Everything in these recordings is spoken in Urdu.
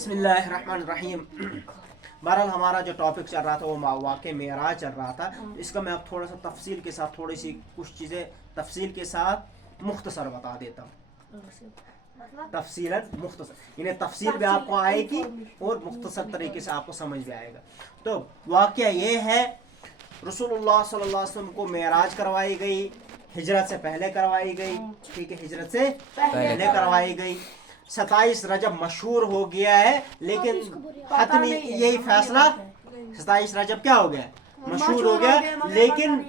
بسم اللہ الرحمن الرحیم. بہرحال ہمارا جو ٹاپک چل رہا تھا وہ واقع معراج چل رہا تھا. اس کا میں اب تھوڑا سا تفصیل کے ساتھ تھوڑی سی کچھ چیزیں تفصیل کے ساتھ مختصر بتا دیتا ہوں. تفصیلاً مختصر یعنی تفصیل بھی آپ کو آئے گی اور مختصر طریقے سے آپ کو سمجھ بھی آئے گا. تو واقعہ یہ ہے رسول اللہ صلی اللہ علیہ وسلم کو معراج کروائی گئی، ہجرت سے پہلے کروائی گئی. ٹھیک ہے، ہجرت سے پہلے کروائی گئی. 27 رجب مشہور ہو گیا ہے، لیکن حتمی یہی فیصلہ 27 رجب کیا ہو گیا، مشہور ہو گیا. لیکن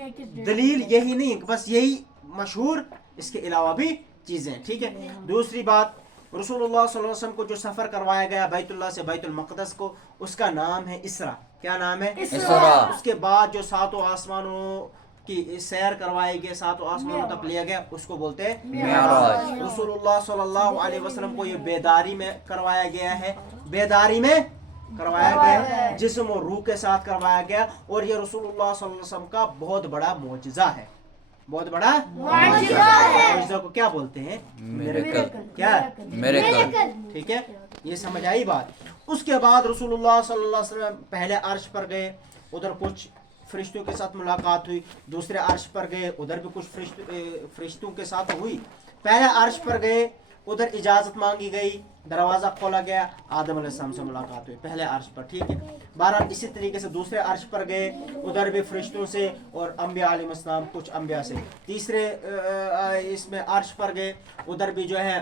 دلیل یہی نہیں، بس یہی مشہور، اس کے علاوہ بھی چیزیں. ٹھیک ہے. دوسری بات، رسول اللہ صلی اللہ علیہ وسلم کو جو سفر کروایا گیا بیت اللہ سے بیت المقدس کو، اس کا نام ہے اسرا. کیا نام ہے؟ اسرا. اس کے بعد جو 7 آسمانوں کی سیر کروائی گئے، 7 آسمانوں تک لیا گیا، اس کو بولتے ہیں معراج. رسول اللہ صلی اللہ علیہ وسلم کو یہ بیداری میں کروایا گیا ہے، بیداری میں کروایا گیا، جسم اور روح کے ساتھ کروایا گیا. اور یہ رسول اللہ صلی اللہ علیہ وسلم کا بہت بڑا معجزہ ہے، بہت بڑا معجزہ ہے. معجزہ کو کیا بولتے ہیں؟ میریکل. کیا؟ میریکل. ٹھیک ہے، یہ سمجھ آئی بات. اس کے بعد رسول اللہ صلی اللہ علیہ وسلم پہلے عرش پر گئے، ادھر کچھ فرشتوں کے ساتھ ملاقات ہوئی. دوسرے عرش پر گئے، ادھر بھی کچھ فرشتوں کے ساتھ ہوئی. پہلے عرش پر گئے، ادھر اجازت مانگی گئی، دروازہ کھولا گیا، آدم علیہ السلام سے ملاقات ہوئی پہلے عرش پر. ٹھیک ہے. بہرحال اسی طریقے سے دوسرے عرش پر گئے، ادھر بھی فرشتوں سے اور انبیاء علیہ السلام، کچھ انبیاء سے. تیسرے اس میں عرش پر گئے، ادھر بھی جو ہے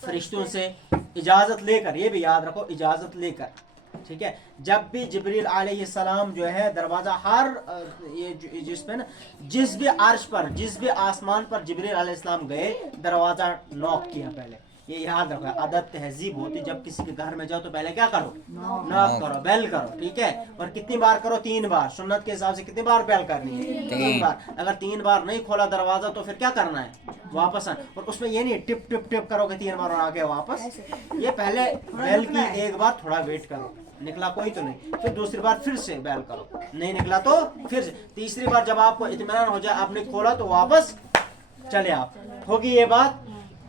فرشتوں سے اجازت لے کر، یہ بھی یاد رکھو، اجازت لے کر. ٹھیک ہے. جب بھی جبریل علیہ السلام جو ہے دروازہ ہر یہ جس میں نا جس بھی عرش پر جس بھی آسمان پر جبریل علیہ السلام گئے، دروازہ نوک کیا پہلے. یہ یاد رکھو، ادب تہذیب ہوتی، جب کسی کے گھر میں جاؤ تو پہلے کیا کرو؟ نوک کرو، بیل کرو. ٹھیک ہے. اور کتنی بار کرو؟ 3 بار. سنت کے حساب سے کتنی بار بیل کرنی ہے؟ 3 بار. اگر 3 بار نہیں کھولا دروازہ تو پھر کیا کرنا ہے؟ واپس آنا. اور اس میں یہ نہیں ٹپ ٹپ ٹپ کرو گے 3 بار اور آگے واپس. یہ پہلے بیل کی ایک بار تھوڑا ویٹ کرو، نکلا کوئی تو نہیں، پھر دوسری بار پھر سے بیل کرو، نہیں نکلا تو پھر سے تیسری بار جب آپ کو اطمینان ہو جائے آپ نے کھولا تو واپس چلے آپ. ہوگی یہ بات.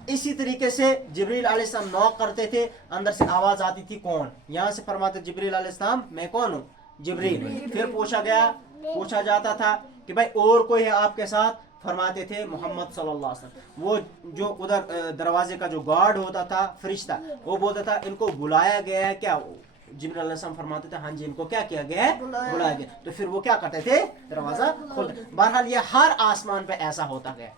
اسی طریقے سے جبریل علیہ السلام نوک کرتے تھے، اندر سے آواز آتی تھی، کون؟ یہاں سے فرماتے جبریل علیہ السلام، میں کون ہوں؟ جبریل. پھر پوچھا جاتا تھا کہ بھائی اور کوئی ہے آپ کے ساتھ؟ فرماتے تھے محمد صلی اللہ علیہ وسلم. وہ جو ادھر دروازے کا جو گارڈ ہوتا تھا فرشتہ، وہ بولتا تھا ان کو بلایا گیا ہے کیا؟ جبریل علیہ السلام فرماتے تھے ہاں جی ان کو کیا کیا گیا ہے؟ بلایا گیا. تو پھر وہ کیا کرتے تھے؟ دروازہ کھولتے. بہرحال یہ ہر آسمان پہ ایسا ہوتا گیا.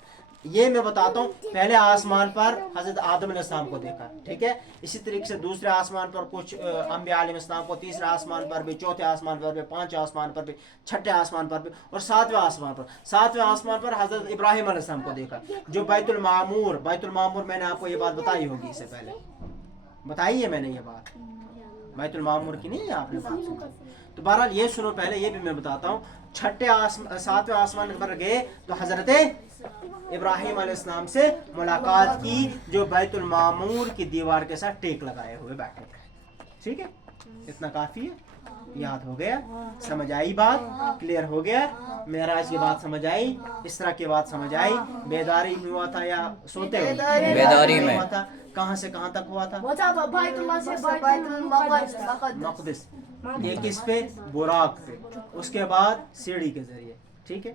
یہ میں بتاتا ہوں، پہلے آسمان پر حضرت آدم علیہ السلام کو دیکھا. ٹھیک ہے. اسی طریقے سے دوسرے آسمان پر کچھ انبیاء علیہ السلام کو، تیسرے آسمان پر بھی، چوتھے آسمان پر بھی، 5 آسمان پر بھی، 6 آسمان پر بھی، اور 7ویں آسمان پر. 7ویں آسمان پر حضرت ابراہیم علیہ السلام کو دیکھا، جو بیت المعمور میں نے آپ کو یہ بات بتائی ہوگی، اس سے پہلے بتائی ہے میں نے یہ بات، بیت المعمور کی نہیں آپ نے بات سنی. تو بہرحال یہ سنو، پہلے یہ بھی میں بتاتا ہوں. 7ویں آسمان پر گئے تو حضرت ابراہیم علیہ السلام سے ملاقات کی، جو بیت المعمور کی دیوار کے ساتھ ٹیک لگائے ہوئے بیٹھے. ٹھیک ہے. اتنا کافی ہے، یاد ہو گیا، سمجھ آئی بات، کلیئر ہو گیا. معراج کی بات سمجھ آئی، اسرا کی بات سمجھ آئی. بیداری میں ہوا تھا یا سوتے ہوئے؟ بیداری میں. ہوا تھا. کہاں سے کہاں تک ہوا تھا؟ مقدس. یہ کس پہ؟ براق پہ. اس کے بعد سیڑھی کے ذریعے. ٹھیک ہے.